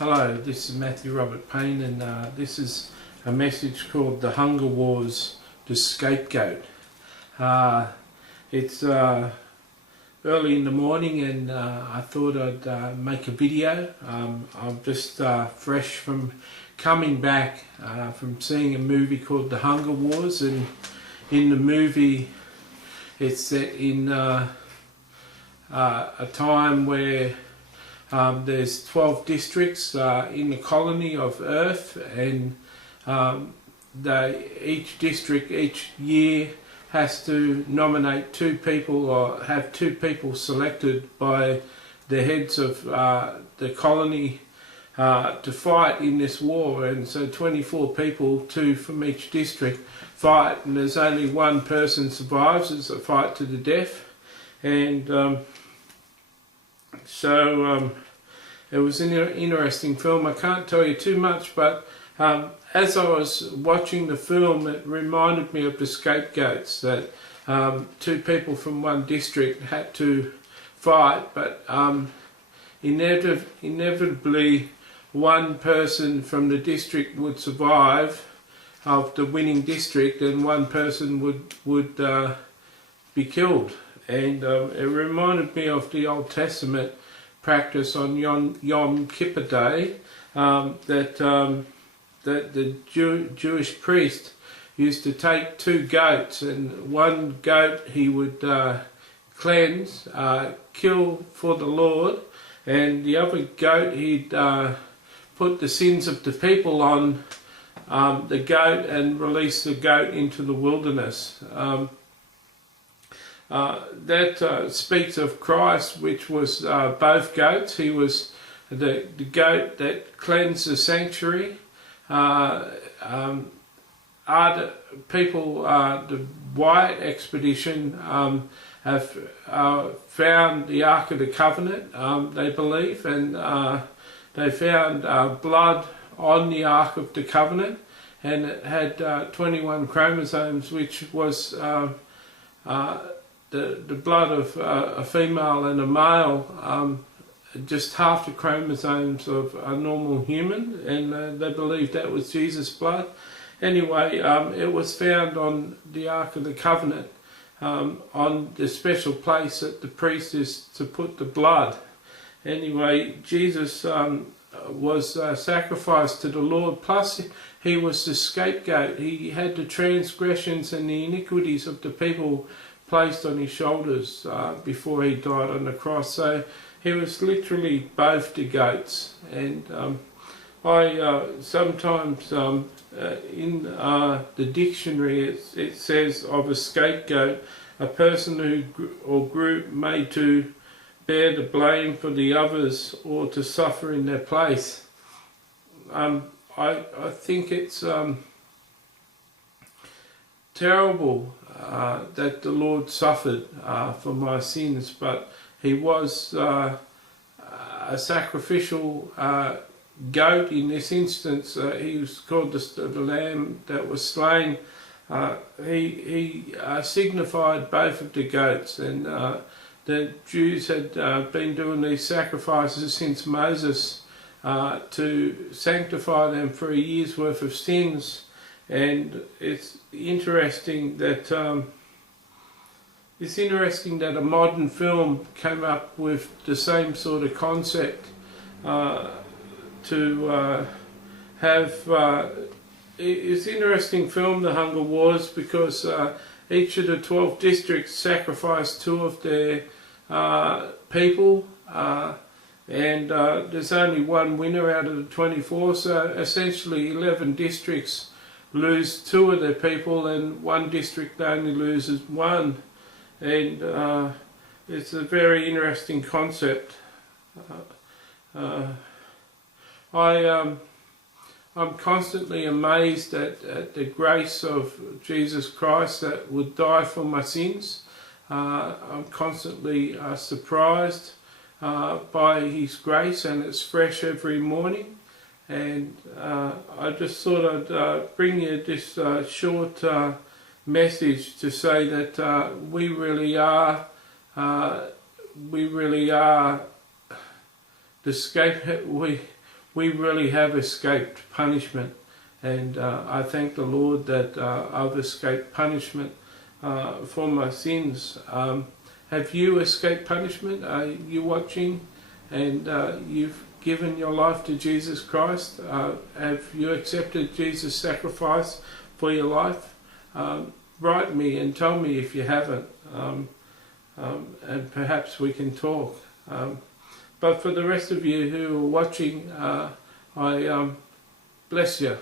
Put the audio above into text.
Hello, this is Matthew Robert Payne, and this is a message called The Hunger Wars, the Scapegoat. It's early in the morning, and I thought I'd make a video. I'm just fresh from coming back from seeing a movie called The Hunger Wars, and in the movie it's set in a time where there's 12 districts in the colony of Earth, and each district each year has to nominate two people, or have two people selected by the heads of the colony to fight in this war. And so 24 people, two from each district, fight, and there's only one person survives. It's a fight to the death. And it was an interesting film. I can't tell you too much, but as I was watching the film, it reminded me of the scapegoats, that two people from one district had to fight, but inevitably one person from the district would survive, of the winning district, and one person would be killed. And it reminded me of the Old Testament practice on Yom Kippur Day, that the Jewish priest used to take two goats, and one goat he would cleanse, kill for the Lord, and the other goat he'd put the sins of the people on the goat and release the goat into the wilderness. That speaks of Christ, which was both goats. He was the goat that cleansed the sanctuary. Other people, the White expedition, have found the Ark of the Covenant, they believe, and they found blood on the Ark of the Covenant, and it had 21 chromosomes, which was the blood of a female and a male, just half the chromosomes of a normal human, and they believed that was Jesus' blood. Anyway, it was found on the Ark of the Covenant, on the special place that the priest is to put the blood. Anyway, Jesus was sacrificed to the Lord, plus he was the scapegoat. He had the transgressions and the iniquities of the people placed on his shoulders before he died on the cross. So he was literally both the goats. And I sometimes in the dictionary it says of a scapegoat, a person who or group made to bear the blame for the others or to suffer in their place. I think it's terrible that the Lord suffered for my sins, but he was a sacrificial goat in this instance. He was called the lamb that was slain. He signified both of the goats, and the Jews had been doing these sacrifices since Moses to sanctify them for a year's worth of sins. And it's interesting that a modern film came up with the same sort of concept to have. It's an interesting film, The Hunger Wars, because each of the 12 districts sacrificed two of their people, and there's only one winner out of the 24. So essentially 11 districts lose two of their people, and one district only loses one. And it's a very interesting concept. I'm constantly amazed at the grace of Jesus Christ that would die for my sins. I'm constantly surprised by his grace, and it's fresh every morning. And I just thought I'd bring you this short message to say that we really are the scapegoat. we really have escaped punishment, and I thank the Lord that I've escaped punishment for my sins. Have you escaped punishment? Are you watching and you've given your life to Jesus Christ? Have you accepted Jesus' sacrifice for your life? Write me and tell me if you haven't, and perhaps we can talk. But for the rest of you who are watching, I bless you.